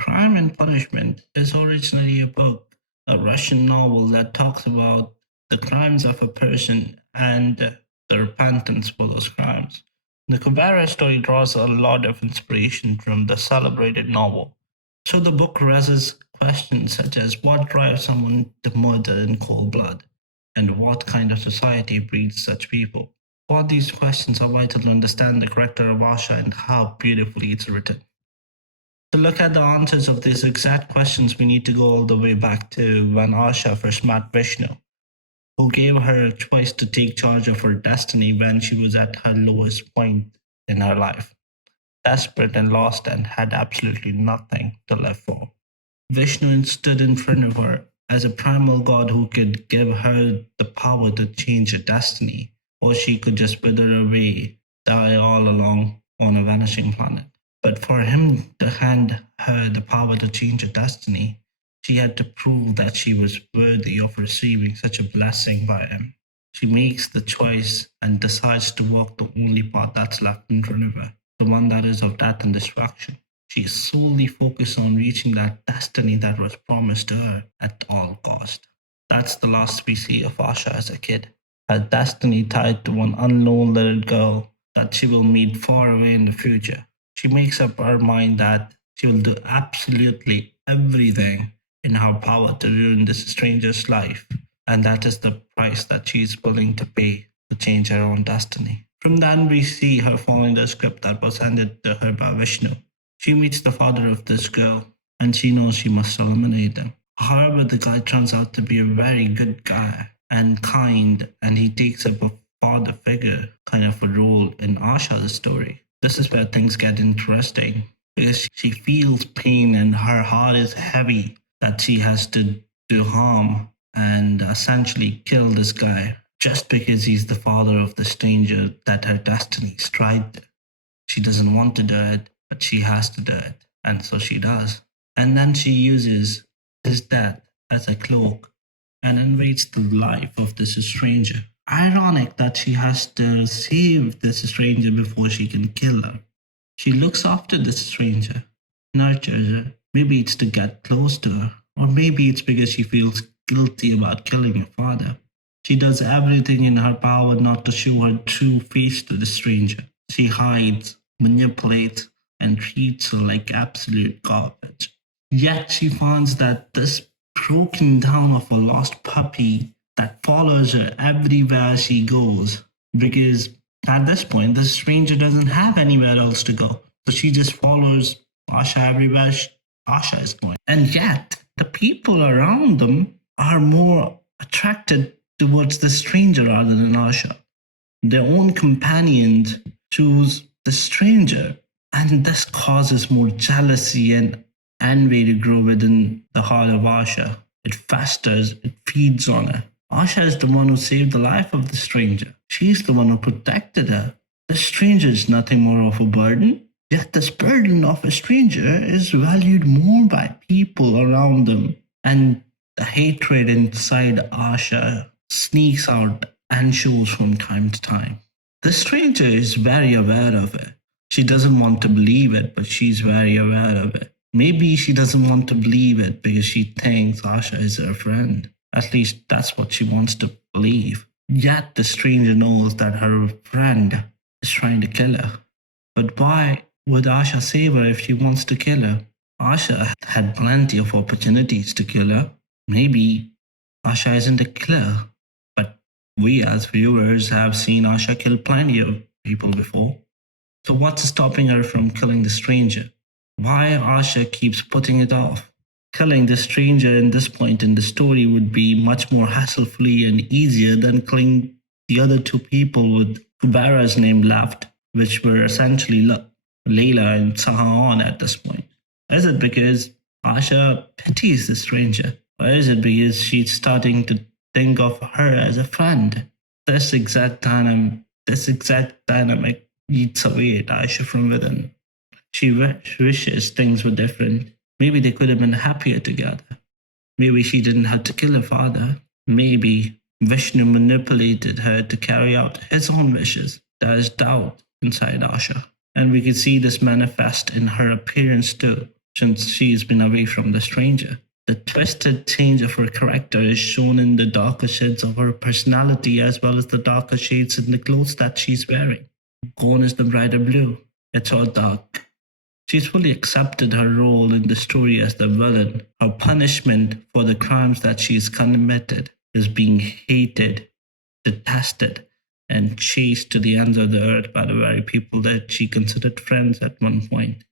Crime and Punishment is originally a book, a Russian novel that talks about the crimes of a person and the repentance for those crimes. The Kubera story draws a lot of inspiration from the celebrated novel. So the book raises questions such as what drives someone to murder in cold blood, and what kind of society breeds such people. All these questions are vital to understand the character of Asha and how beautifully it's written. To look at the answers of these exact questions, we need to go all the way back to when Asha first met Vishnu, who gave her a choice to take charge of her destiny when she was at her lowest point in her life, desperate and lost, and had absolutely nothing to live for. Vishnu stood in front of her as a primal god who could give her the power to change her destiny, or she could just wither away, die all along on a vanishing planet. But for him to hand her the power to change her destiny, she had to prove that she was worthy of receiving such a blessing by him. She makes the choice and decides to walk the only path that's left in front of her, the one that is of death and destruction. She is solely focused on reaching that destiny that was promised to her at all cost. That's the last we see of Asha as a kid. Her destiny tied to one unknown little girl that she will meet far away in the future. She makes up her mind that she will do absolutely everything in her power to ruin this stranger's life, and that is the price that she is willing to pay to change her own destiny. From then, we see her following the script that was handed to her by Vishnu. She meets the father of this girl, and she knows she must eliminate him. However, the guy turns out to be a very good guy and kind, and he takes up a father figure kind of a role in Asha's story. This is where things get interesting because she feels pain and her heart is heavy that she has to do harm and essentially kill this guy just because he's the father of the stranger that her destiny strived. She doesn't want to do it, but she has to do it. And so she does. And then she uses his death as a cloak and invades the life of this stranger. Ironic that she has to save this stranger before she can kill her. She looks after this stranger, nurtures her. Maybe it's to get close to her, or maybe it's because she feels guilty about killing her father. She does everything in her power not to show her true face to the stranger. She hides, manipulates, and treats her like absolute garbage. Yet she finds that this broken down of a lost puppy that follows her everywhere she goes because at this point the stranger doesn't have anywhere else to go. So she just follows Asha everywhere Asha is going. And yet the people around them are more attracted towards the stranger rather than Asha. Their own companions choose the stranger, and this causes more jealousy and envy to grow within the heart of Asha. It festers, it feeds on her. Asha is the one who saved the life of the stranger. She's the one who protected her. The stranger is nothing more of a burden, yet this burden of a stranger is valued more by people around them. And the hatred inside Asha sneaks out and shows from time to time. The stranger is very aware of it. She doesn't want to believe it, but she's very aware of it. Maybe she doesn't want to believe it because she thinks Asha is her friend. At least that's what she wants to believe. Yet the stranger knows that her friend is trying to kill her. But why would Asha save her if she wants to kill her? Asha had plenty of opportunities to kill her. Maybe Asha isn't a killer, but we as viewers have seen Asha kill plenty of people before. So what's stopping her from killing the stranger? Why Asha keeps putting it off? Killing the stranger in this point in the story would be much more hassle-free and easier than killing the other two people with Kubera's name left, which were essentially Layla and Sahaan at this point. Is it because Asha pities the stranger? Or is it because she's starting to think of her as a friend? This exact dynamic eats away at Asha from within. She wishes things were different. Maybe they could have been happier together. Maybe she didn't have to kill her father. Maybe Vishnu manipulated her to carry out his own wishes. There is doubt inside Asha. And we can see this manifest in her appearance too. since she's been away from the stranger. The twisted change of her character is shown in the darker shades of her personality as well as the darker shades in the clothes that she's wearing. Gone is the brighter blue. It's all dark. She's fully accepted her role in the story as the villain. Her punishment for the crimes that she's committed is being hated, detested, and chased to the ends of the earth by the very people that she considered friends at one point.